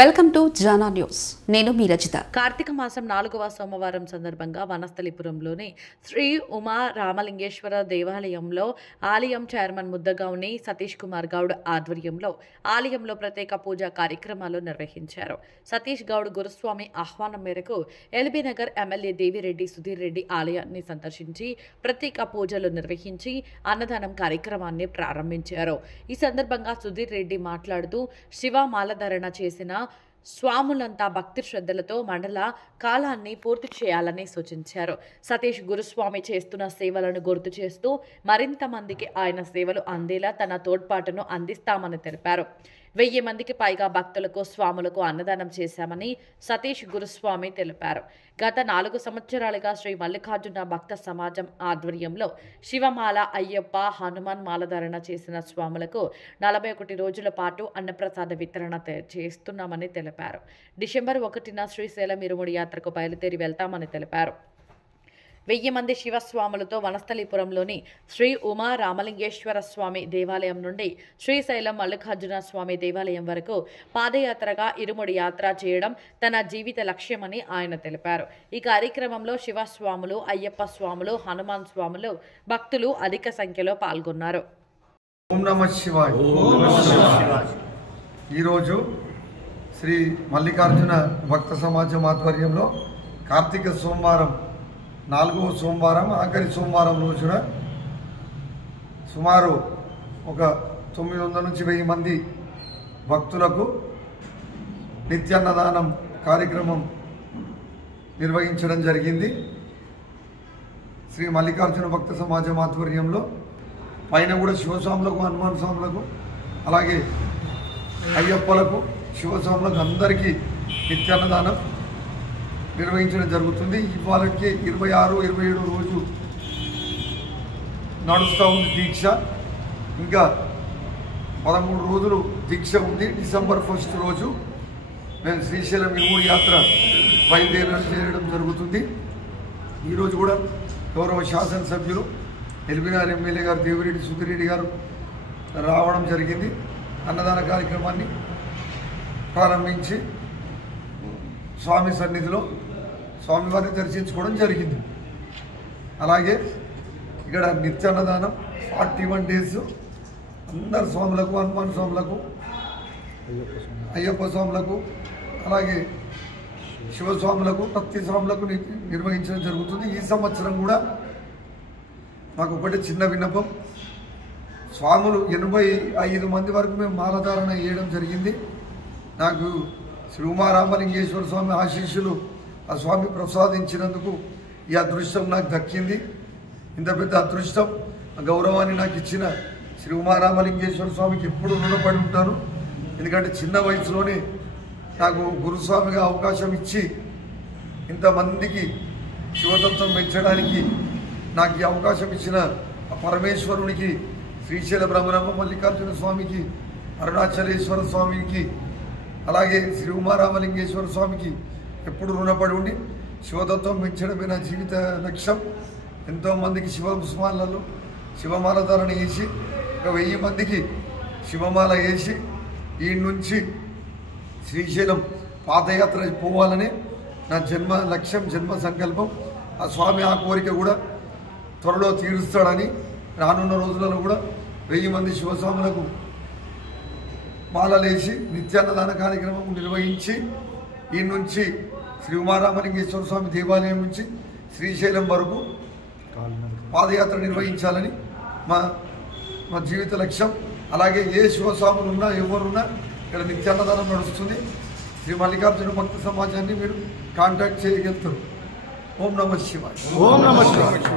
Welcome to Jana news. నేను మీ రచిత. కార్తీక మాసం 4వ సోమవారం సందర్భంగా వనస్థలిపురంలోని శ్రీ ఉమా రామలింగేశ్వర దేవాలయంలో ఆలయం చైర్మన్ ముద్దగౌని సతీష్ కుమార్ గౌడ్ ఆధ్వర్యంలో ఆలయంలో ప్రత్యేక పూజా కార్యక్రమాలు నిర్వహించారు. సతీష్ గౌడ్ గురుస్వామి ఆహ్వానం మేరకు ఎల్బీ నగర్ ఎమ్మెల్యే దేవిరెడ్డి సుధీర్ రెడ్డి ఆలయాన్ని సందర్శించి ప్రత్యేక పూజలు నిర్వహించి అన్నదానం కార్యక్రమాన్ని ప్రారంభించారు. ఈ సందర్భంగా సుధీర్ రెడ్డి మాట్లాడుతూ శివమాలధారణ చేసిన స్వాములంతా భక్తి శ్రద్ధలతో మండల కాలాన్ని పూర్తి చేయాలని సూచించారు. సతీష్ గురుస్వామి చేస్తున్న సేవలను గుర్తు చేస్తూ మరింత మందికి ఆయన సేవలు అందేలా తన తోడ్పాటును అందిస్తామని తెలిపారు. 1000 మందికి పైగా భక్తులకు స్వాములకు అన్నదానం చేశామని సతీష్ గురుస్వామి తెలిపారు. గత 4 సంవత్సరాలుగా శ్రీ మల్లికార్జున భక్త సమాజం ఆధ్వర్యంలో శివమాల, అయ్యప్ప, హనుమాన్ మాలధారణ చేసిన స్వాములకు 41 రోజుల పాటు అన్నప్రసాద వితరణ చేస్తున్నామని తెలిపారు. డిసెంబర్ 1న శ్రీశైలం ఇరుముడి యాత్రకు బయలుదేరి వెళ్తామని తెలిపారు. 1000 మంది శివస్వాములతో వనస్థలిపురంలోని శ్రీ ఉమా రామలింగేశ్వర స్వామి దేవాలయం నుండి శ్రీశైలం మల్లికార్జున స్వామి దేవాలయం వరకు పాదయాత్రగా ఇరుముడి యాత్ర చేయడం తన జీవిత లక్ష్యమని ఆయన తెలిపారు. ఈ కార్యక్రమంలో శివస్వాములు, అయ్యప్ప స్వాములు, హనుమాన్ స్వాములు, భక్తులు అధిక సంఖ్యలో పాల్గొన్నారు. ఓం నమః శివాయ. ఈరోజు శ్రీ మల్లికార్జున భక్త సమాజం ఆధ్వర్యంలో కార్తీక సోమవారం 4వ సోమవారం ఆఖరి సోమవారం రోజున సుమారు ఒక 900 నుంచి 1000 మంది భక్తులకు నిత్యాన్నదానం కార్యక్రమం నిర్వహించడం జరిగింది. శ్రీ మల్లికార్జున భక్త సమాజం ఆధ్వర్యంలో పైన కూడా శివస్వాములకు, హనుమాన్ స్వాములకు, అలాగే అయ్యప్పలకు, శివస్వాములకు అందరికీ నిత్యాన్నదానం నిర్వహించడం జరుగుతుంది. ఇవాళకి 26, 27 రోజు నడుస్తూ ఉంది దీక్ష. ఇంకా 13 రోజులు దీక్ష ఉంది. డిసెంబర్ 1 రోజు మేము శ్రీశైలం ఇరుముడి యాత్ర బయలుదేరడం జరుగుతుంది. ఈరోజు కూడా గౌరవ శాసనసభ్యులు ఎల్బీ నగర్ ఎమ్మెల్యే గారు దేవిరెడ్డి సుధీర్ రెడ్డి గారు రావడం జరిగింది. అన్నదాన కార్యక్రమాన్ని ప్రారంభించి స్వామి సన్నిధిలో స్వామివారిని దర్శించుకోవడం జరిగింది. అలాగే ఇక్కడ నిత్యాన్నదానం 41 డేస్ అందరు స్వాములకు, హనుమాన్ స్వాములకు, అయ్యప్ప స్వాములకు, అలాగే శివస్వాములకు, భక్తి స్వాములకు నిర్వహించడం జరుగుతుంది. ఈ సంవత్సరం కూడా మాకు ఒకటి చిన్న విన్నపం. స్వాములు 85 మంది వరకు మేము మాలధారణ చేయడం జరిగింది. నాకు శ్రీ ఉమా రామలింగేశ్వర స్వామి ఆశీస్సులు ఆ స్వామి ప్రసాదించినందుకు ఈ అదృష్టం నాకు దక్కింది. ఇంత పెద్ద అదృష్టం, గౌరవాన్ని నాకు ఇచ్చిన శ్రీ ఉమా రామలింగేశ్వర స్వామికి ఎప్పుడు రుణపడి ఉంటాను. ఎందుకంటే చిన్న వయసులోనే నాకు గురుస్వామిగా అవకాశం ఇచ్చి ఇంతమందికి శివతత్వం పెంచడానికి నాకు ఈ అవకాశం ఇచ్చిన పరమేశ్వరునికి, శ్రీశైల బ్రహ్మరమ్మ మల్లికార్జున స్వామికి, అరుణాచలేశ్వర స్వామికి, అలాగే శ్రీ ఉమారామలింగేశ్వర స్వామికి ఎప్పుడు రుణపడి ఉండి శివతత్వం పెంచడమే నా జీవిత లక్ష్యం. ఎంతోమందికి శివస్మాలలో శివమాలధారణ వేసి ఒక 1000 మందికి శివమాల వేసి ఈ నుంచి శ్రీశైలం పాదయాత్ర పోవాలని నా జన్మ లక్ష్యం, జన్మ సంకల్పం. ఆ స్వామి ఆ కోరిక కూడా త్వరలో తీరుస్తాడని రానున్న రోజులలో కూడా 1000 మంది శివస్వాములకు మాలలేసి నిత్యాన్నదాన కార్యక్రమం నిర్వహించి ఈ నుంచి శ్రీ ఉమారామలింగేశ్వర స్వామి దేవాలయం నుంచి శ్రీశైలం వరకు పాదయాత్ర నిర్వహించాలని మా జీవిత లక్ష్యం. అలాగే ఏ శివస్వాములు ఉన్నా, ఎవరున్నా ఇక్కడ నిత్యాన్నదానం నడుస్తుంది. శ్రీ మల్లికార్జున భక్త సమాజాన్ని మీరు కాంటాక్ట్ చేయగలుగుతారు. ఓం నమః శివాయ.